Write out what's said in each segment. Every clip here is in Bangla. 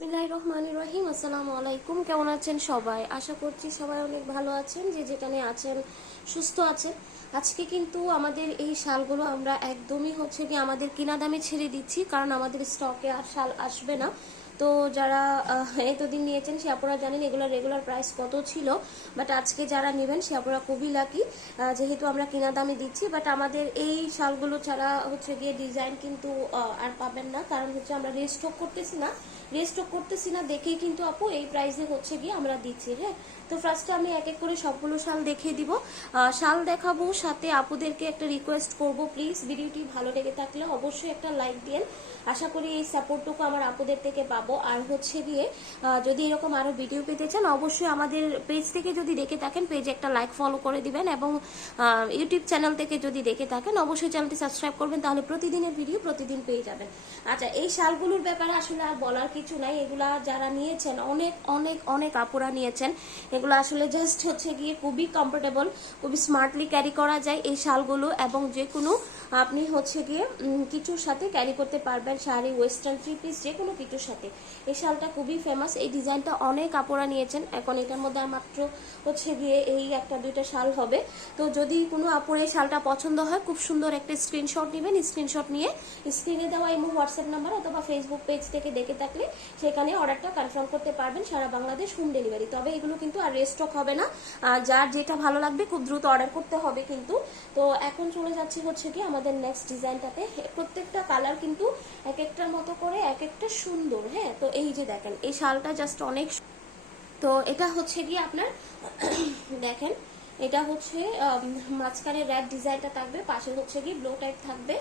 বিসমিল্লাহির রহমানির রহিম। আসসালামু আলাইকুম। কেমন আছেন সবাই? আশা করছি সবাই অনেক ভালো আছেন, যে যেখানে আছেন সুস্থ আছেন। আজকে কিন্তু আমাদের এই শালগুলো আমরা একদমই কি আমাদের কিনা দামে ছেড়ে দিচ্ছি, কারণ আমাদের স্টকে আর শাল আসবে না। তো যারা এতদিন নিয়েছেন সে আপনারা জানেন এগুলোর রেগুলার প্রাইস কত ছিল, বাট আজকে যারা নেবেন সে আপনারা খুবই লাকি, যেহেতু আমরা কিনা দামে দিচ্ছি। বাট আমাদের এই শালগুলো ছাড়া গিয়ে ডিজাইন কিন্তু আর পাবেন না, কারণ আমরা রেস্টক করতেছি না দেখেই কিন্তু আপু এই প্রাইসে গিয়ে আমরা দিচ্ছি। হ্যাঁ, তো ফার্স্টে আমি এক এক করে সবগুলো শাল দেখিয়ে দিব, শাল দেখাবো, সাথে আপুদেরকে একটা রিকোয়েস্ট করব, প্লিজ ভিডিওটি ভালো লেগে থাকলে অবশ্যই একটা লাইক দিন। আশা করি এই সাপোর্টটুকু আমার আপুদের থেকে পাবো। আর গিয়ে যদি এরকম আরো ভিডিও পেতে চান অবশ্যই আমাদের পেজ থেকে যদি দেখে থাকেন পেজে একটা লাইক ফলো করে দিবেন, এবং ইউটিউব চ্যানেল থেকে যদি দেখে থাকেন অবশ্যই চ্যানেলটি সাবস্ক্রাইব করবেন, তাহলে প্রতিদিনের ভিডিও প্রতিদিন পেয়ে যাবেন। আচ্ছা, এই শালগুলোর ব্যাপারে আসলে আর বলার কিছু নাই, এগুলা যারা নিয়েছেন অনেক অনেক অনেক আপুরা নিয়েছেন। এগুলো আসলে জাস্ট গিয়ে খুবই কমফোর্টেবল, খুবই স্মার্টলি ক্যারি করা যায় এই শালগুলো, এবং যে কোনো আপনি গিয়ে কিছুর সাথে ক্যারি করতে পারবেন, শাড়ি, ওয়েস্টার্ন, থ্রি পিস, যে কোনো কিছুর সাথে। এই শালটা খুবই ফেমাস, এই ডিজাইনটা অনেক আপুরা নিয়েছেন। এখন এটার মধ্যে আর মাত্র গিয়ে এই একটা দুইটা শাল হবে। তো যদি কোনো আপুর এই শালটা পছন্দ হয়, খুব সুন্দর একটা স্ক্রিনশট নেবেন, স্ক্রিনশট নিয়ে স্ক্রিনে দেওয়া এই হোয়াটসঅ্যাপ নাম্বার অথবা ফেসবুক পেজ থেকে দেখে থাকলে সেখানে অর্ডারটা কনফার্ম করতে পারবেন, সারা বাংলাদেশ হোম ডেলিভারি। তবে এগুলো কিন্তু আর রেস্টক হবে না, যার যেটা ভালো লাগবে খুব দ্রুত অর্ডার করতে হবে কিন্তু। তো এখন চলে যাচ্ছি কি আমাদের নেক্সট ডিজাইনটাতে। প্রত্যেকটা কালার কিন্তু এক একটার মতো করে এক একটা সুন্দর। হ্যাঁ, তো এই যে দেখেন এই শালটা জাস্ট অনেক। তো এটা গিয়ে আপনার দেখেন, এটা মাঝখানে র্যাক ডিজাইনটা থাকবে, পাশে গিয়ে ব্লো টাইপ থাকবে।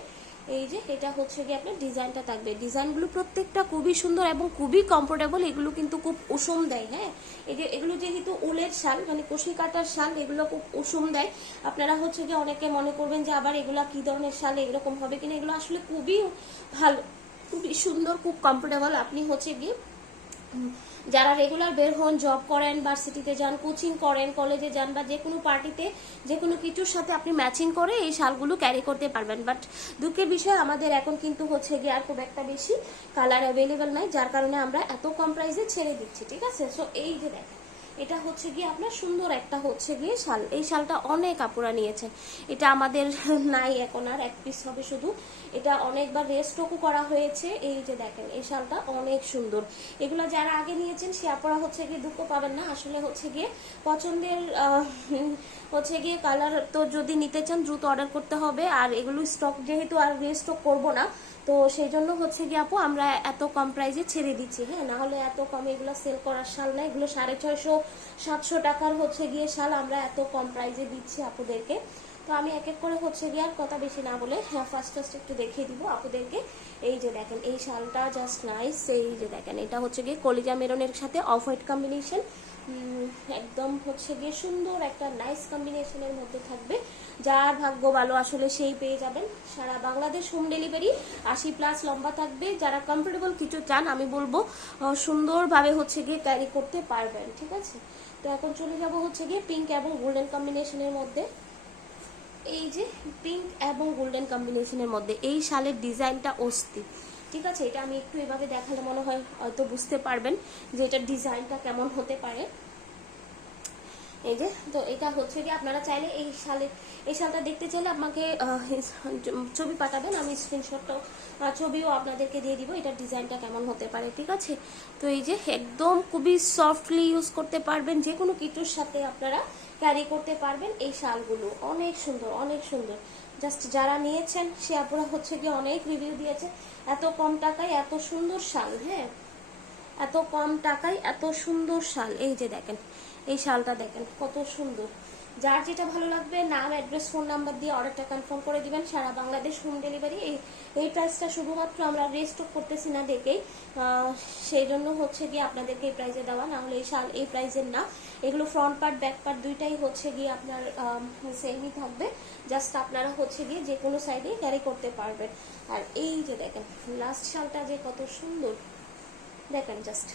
এই যে এটা গিয়ে আপনার ডিজাইনটা থাকবে। ডিজাইনগুলো প্রত্যেকটা খুবই সুন্দর এবং খুবই কমফোর্টেবল, এগুলো কিন্তু খুব উষুম দেয়। হ্যাঁ, এই যে এগুলো যেহেতু উলের শাল, মানে কুশি কাটার শাল, এগুলো খুব উষুম দেয়। আপনারা গিয়ে অনেকে মনে করবেন যে আবার এগুলা কি ধরনের শাল, এরকম হবে কিনা, এগুলো আসলে খুবই ভালো, খুবই সুন্দর, খুব কমফোর্টেবল। আপনি গিয়ে যারা রেগুলার বের হন, জব করেন, ভার্সিটিতে যান, কোচিং করেন, কলেজে যান, বা যে কোনো পার্টিতে যে কোনো কিছুর সাথে আপনি ম্যাচিং করে এই শালগুলো ক্যারি করতে পারবেন। বাট দুঃখের বিষয় আমাদের এখন কিন্তু গিয়ে আর খুব একটা বেশি কালার অ্যাভেলেবেল নাই, যার কারণে আমরা এত কম প্রাইসে ছেড়ে দিচ্ছি। ঠিক আছে, সো এই যে দেখেন এটা গিয়ে আপনার সুন্দর একটা গিয়ে শাল। এই শালটা অনেক আপুরা নিয়েছেন, এটা আমাদের নাই এখন, আর এক পিস হবে শুধু। এটা অনেকবার রেস্টকও করা হয়েছে। এই যে দেখেন এই শালটা অনেক সুন্দর। এগুলো যারা আগে নিয়েছেন সে আপুরা গিয়ে দুঃখ পাবেন না, আসলে গিয়ে পছন্দের গিয়ে কালার তো যদি নিতে চান দ্রুত অর্ডার করতে হবে। আর এগুলো স্টক যেহেতু আর রেস্টক করবো না, তো সেই জন্য গিয়ে আপু আমরা এত কম প্রাইসে ছেড়ে দিচ্ছি। হ্যাঁ, না হলে এত কম এগুলো সেল করার শাল না, এগুলো 650-700 টাকার গিয়ে শাল আমরা এত কম প্রাইসে দিচ্ছি আপুদেরকে। তো আমি এক এক করে গিয়ে আর কথা বেশি না বলে ফার্স্ট একটু দেখিয়ে দিব আপুদেরকে। এই যে দেখেন এই শালটা জাস্ট নাইস। এই যে দেখেন এটা গিয়ে কলিজা মেরনের সাথে অফ হোয়াইট কম্বিনেশন, একদম গিয়ে সুন্দর একটা নাইস কম্বিনেশনের মধ্যে থাকবে। যার ভাগ্য ভালো আসলে সেই পেয়ে যাবেন। সারা বাংলাদেশ হোম ডেলিভারি, 80+ লম্বা থাকবে। যারা কমফোর্টেবল কিছু চান আমি বলবো সুন্দরভাবে গিয়ে ক্যারি করতে পারবেন। ঠিক আছে, তো এখন চলে যাব গিয়ে পিঙ্ক এবং গোল্ডেন কম্বিনেশনের মধ্যে। এই যে পিঙ্ক এবং গোল্ডেন কম্বিনেশনের মধ্যে এই শালের ডিজাইনটা অস্থির। ঠিক আছে, এটা আমি একটু এভাবে দেখালে মনে হয় হয়তো বুঝতে পারবেন যে এটার ডিজাইনটা কেমন হতে পারে। এই যে, তো এটা কি আপনারা চাইলে এই শালটা দেখতে চাইলে আমাকে ছবি পাঠাবেন, আমি স্ক্রিনশটটাও ছবিও আপনাদেরকে দিয়ে দিব এটার ডিজাইনটা কেমন হতে পারে। ঠিক আছে, তো এই যে একদম খুবই সফটলি ইউজ করতে পারবেন, যে কোনো কিছুর সাথে আপনারা ক্যারি করতে পারবেন। এই শালগুলো অনেক সুন্দর, অনেক সুন্দর। জাস্ট যারা নিয়েছেন সে আপনারা গিয়ে অনেক রিভিউ দিয়েছে, এত কম টাকায় এত সুন্দর শাল। হ্যাঁ, এত কম টাকায় এত সুন্দর শাল। এই যে দেখেন এই শালটা দেখেন কত সুন্দর। যার যেটা ভালো লাগবে নাম, অ্যাড্রেস, ফোন নাম্বার দিয়ে অর্ডারটা কনফার্ম করে দিবেন, সারা বাংলাদেশ হোম ডেলিভারি। এই প্রাইসটা শুধুমাত্র আমরা রেস্টক করতেছি না দেখেই, সেই জন্য গিয়ে আপনাদেরকে এই প্রাইসে দেওয়া, না হলে এই শাল এই প্রাইসের না। এগুলো ফ্রন্ট পার্ট ব্যাক পার্ট দুইটাই গিয়ে আপনার সেমই থাকবে, জাস্ট আপনারা গিয়ে যে কোনো সাইডে ক্যারি করতে পারবেন। আর এই যে দেখেন লাস্ট শালটা যে কত সুন্দর দেখেন, জাস্ট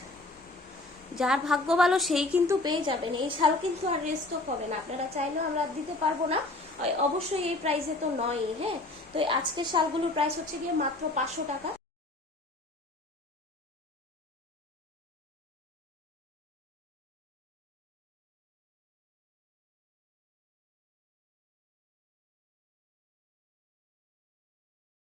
যার ভাগ্য ভালো সেই কিন্তু পেয়ে যাবেন। এই শাল কিন্তু আর রেস্টক হবে না, আপনারা চাইলেও আমরা দিতে পারবো না, অবশ্যই এই প্রাইসে তো নয়। হ্যাঁ, তো আজকের শালগুলোর প্রাইস গিয়ে মাত্র 500 টাকা।